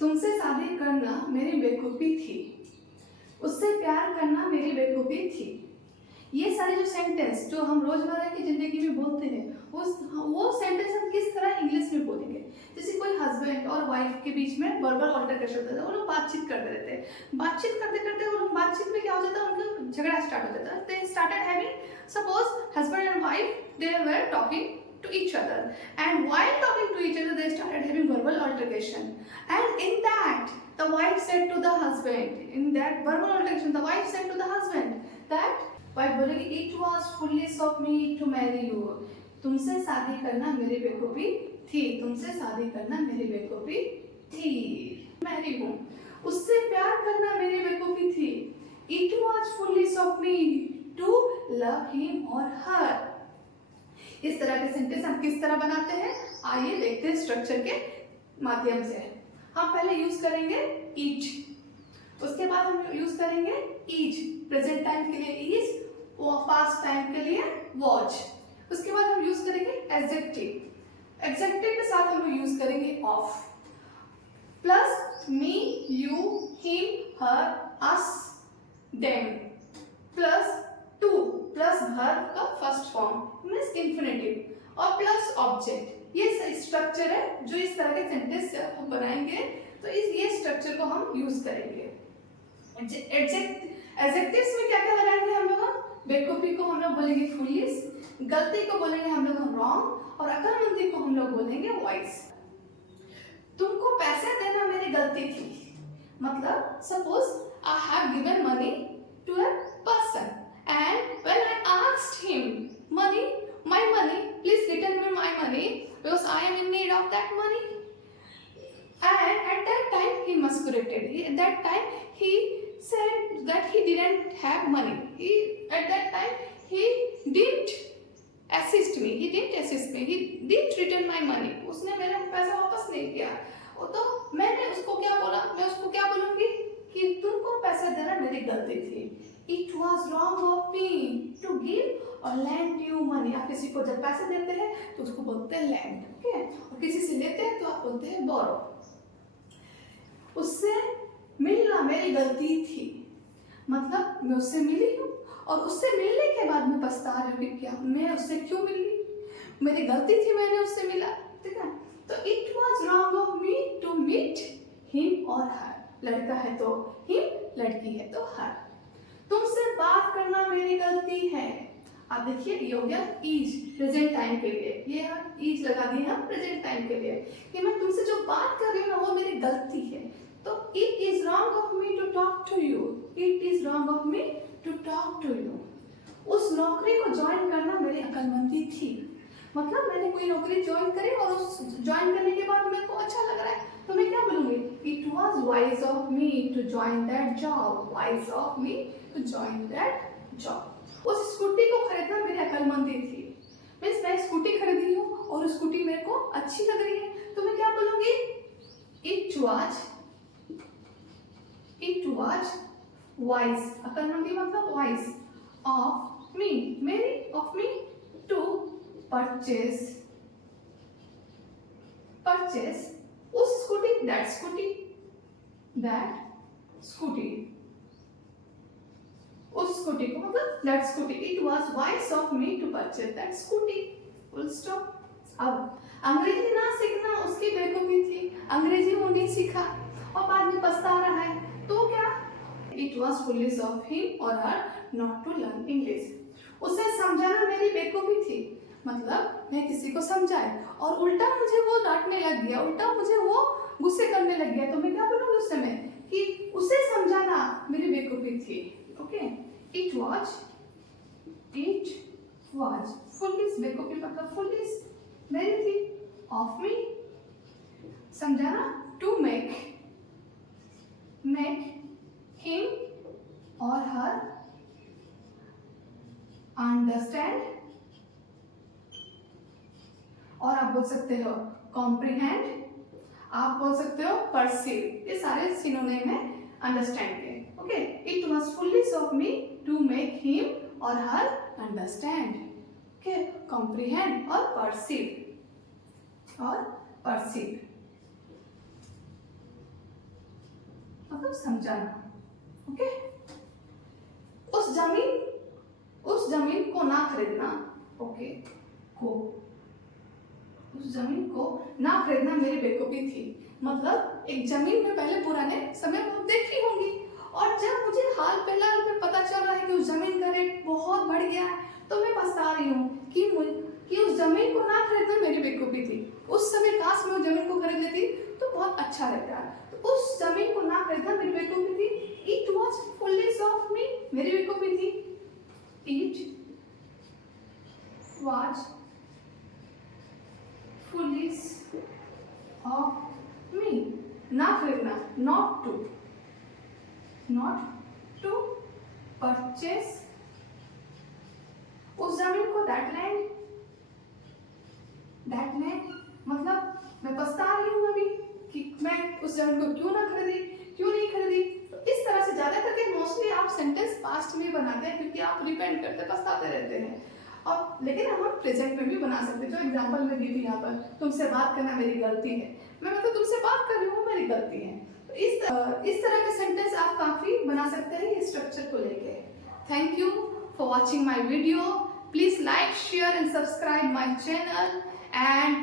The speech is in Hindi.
तुमसे शादी करना मेरी बेवकूफ़ी थी, उससे प्यार करना मेरी बेवकूफ़ी थी। ये सारे जो सेंटेंस जो हम रोज़मर्रा की ज़िंदगी में बोलते हैं वो सेंटेंस हम किस तरह इंग्लिश में बोलेंगे। जैसे कोई हस्बैंड और वाइफ के बीच में वर्बल अल्टरकेशन होता है, वो लोग बातचीत करते रहते हैं। बातचीत करते करते वो लोग बातचीत में क्या हो जाता है, उनका झगड़ा स्टार्ट हो जाता है। They started having, suppose husband and wife they were talking to each other, and while talking to each other they started having verbal altercation, and in that the wife said to the husband, in that verbal altercation the wife said to the husband that wife बोलेगी it was foolish of me to marry you, तुमसे शादी करना मेरी बेवकूफ़ी थी, तुमसे शादी करना मेरी बेवकूफ़ी थी। मैरी हूँ, उससे प्यार करना मेरी बेवकूफ़ी थी। It was foolish of me to love him or her। इस तरह के सेंटेंस हम किस तरह बनाते हैं, आइए देखते हैं स्ट्रक्चर के माध्यम से। हम पहले यूज करेंगे ईच, उसके बाद हम यूज करेंगे ईज, प्रेजेंट टाइम के लिए ईज, पास्ट टाइम के लिए वॉच। उसके बाद हम यूज करेंगे एडजेक्टिव, एडजेक्टिव के साथ हम यूज करेंगे of, plus me, you, him, her, us, them, plus two, plus verb का फर्स्ट फॉर्म मींस इंफिनिटिव, और प्लस ऑब्जेक्ट। ये स्ट्रक्चर है जो इस तरह के सेंटेंस हम बनाएंगे तो ये स्ट्रक्चर को हम यूज करेंगे। एडजेक्टिव्स में क्या क्या लगाएंगे हम लोग, बेवकूफी को हम लोग बोलेंगे फुलिश, गलती को बोलेंगे हम लोग रॉन्ग, और अक्लमंदी को हम लोग बोलेंगे वाइज। तुमको पैसे देना मेरी गलती थी, मतलब suppose I have given money to a person and when I asked him money, my money, please return me my money because I am in need of that money, and at that time he masqueraded, at that time he said that he didn't have money, at that time he didn't assist me, he didn't return my money, उसने मेरा पैसा वापस नहीं किया। तो मैंने उसको क्या बोला, मैं उसको क्या बोलूंगी कि तुमको पैसे देना मेरी गलती थी। It was wrong of me to give or lend you money। आप किसी को जब पैसे देते हैं तो उसको बोलते हैं lend, ओके, और किसी से लेते हैं तो आप बोलते हैं borrow। उससे मिलना मेरी गलती थी, मतलब मैं उससे मिली हूँ और उससे मिलने के बाद मैं पछता रही हूँ कि क्या मैं उससे क्यों मिली, मेरी गलती थी, मैंने उससे मिला, ठीक है। तो it was wrong of me to meet him or her, लड़का है तो him, लड़की है तो her। तुमसे बात करना मेरी गलती है। आप देखिए ये हो गया ईज, प्रेजेंट टाइम के लिए, ये हम ईज लगा दिए हम प्रेजेंट टाइम के लिए कि मैं तुमसे जो बात कर रही हूँ ना वो मेरी गलती है। तो it is wrong of me to talk to you, it is wrong of me to talk to you. उस नौकरी को ज्वाइन करना मेरी अक्लमंदी थी, मतलब मैंने कोई नौकरी ज्वाइन करी और उस ज्वाइन करने के बाद मेरे को अच्छा लग रहा है तो मैं क्या बोलूँगी, it was wise of me to join that job, wise of me to join that job. उस स्कूटी को खरीदना मेरी अक्लमंदी थी, मीन्स मैं स्कूटी खरीदी हूँ और स्कूटी मेरे को अच्छी लग रही है तो मैं क्या बोलूँगी, इट वॉज वाइज, अक्लमंदी मतलब वाइज ऑफ मी, मेरी ऑफ मी टू परचेज उस स्कूटी, दैट स्कूटी, उस स्कूटी को मतलब that scooty, it was wise of me to purchase that scooty, full stop. अब अंग्रेजी ना सीखना उसकी बेवकूफी थी, अंग्रेजी वो नहीं सीखा और बाद में पछता रहा है तो क्या, it was foolish of him और her not to learn English. उसे समझाना मेरी बेवकूफी थी, मतलब मैं किसी को समझाए और उल्टा मुझे वो डांटने लग गया, उल्टा मुझे वो गुस्से करने लग गया तो मैं क्या बोलूँगी उस समय कि उसे समझाना मेरी बेवकूफी थी, ओके। इट वाज फुलिश, बेवकूफी मतलब फुलिश मेरी थी, ऑफ मी समझाना, टू मेक हिम और हर अंडरस्टैंड, और आप बोल सकते हो कॉम्प्रिहेंड, आप बोल सकते हो परसीव, ये सारे सिनोनिम है अंडरस्टैंड के, okay. It was foolish of me to make him और हर अंडरस्टैंड, ओके, कॉम्प्रिहेंड और परसीव। मतलब समझाना। ओके, उस जमीन को ना खरीदना। ओके, उस जमीन को ना खरीदना मेरी बेवकूफी थी। मतलब एक जमीन में पहले पुराने समय में देखी होंगी, और जब मुझे हाल फिलहाल में पता चल रहा है कि उस जमीन का रेट बहुत बढ़ गया है, तो मैं पछता रही हूँ कि उस जमीन को ना खरीदना मेरी बेवकूफी थी। उस समय काश मैं उस जमीन को खरीद लेती तो बहुत अच्छा रहता। तो उस जमीन को ना खरीदना मेरी बेवकूफी थी। It was foolish of me, मेरी बेवकूफी थी। इट वॉज फुलिश ऑफ मी, ना खरीदना, नॉट टू परचेस उस जमीन को। दैट लैंड मतलब मैं पछता रही हूँ अभी कि मैं उस जमीन को क्यों नहीं खरीदी। तो इस तरह से ज्यादा करके मोस्टली आप सेंटेंस पास्ट में बनाते हैं, क्योंकि आप रिपेंट करते पछताते रहते हैं। और लेकिन हम प्रेजेंट में भी बना सकते हैं। जो एग्जांपल में दी थी यहाँ पर, तुमसे बात करना मेरी गलती है, मैं मतलब तुमसे बात कर रही हूँ, मेरी गलती है। तो इस तरह के सेंटेंस आप काफी बना सकते हैं ये स्ट्रक्चर को लेके। Thank you for watching my video. Please like, share and subscribe my channel. and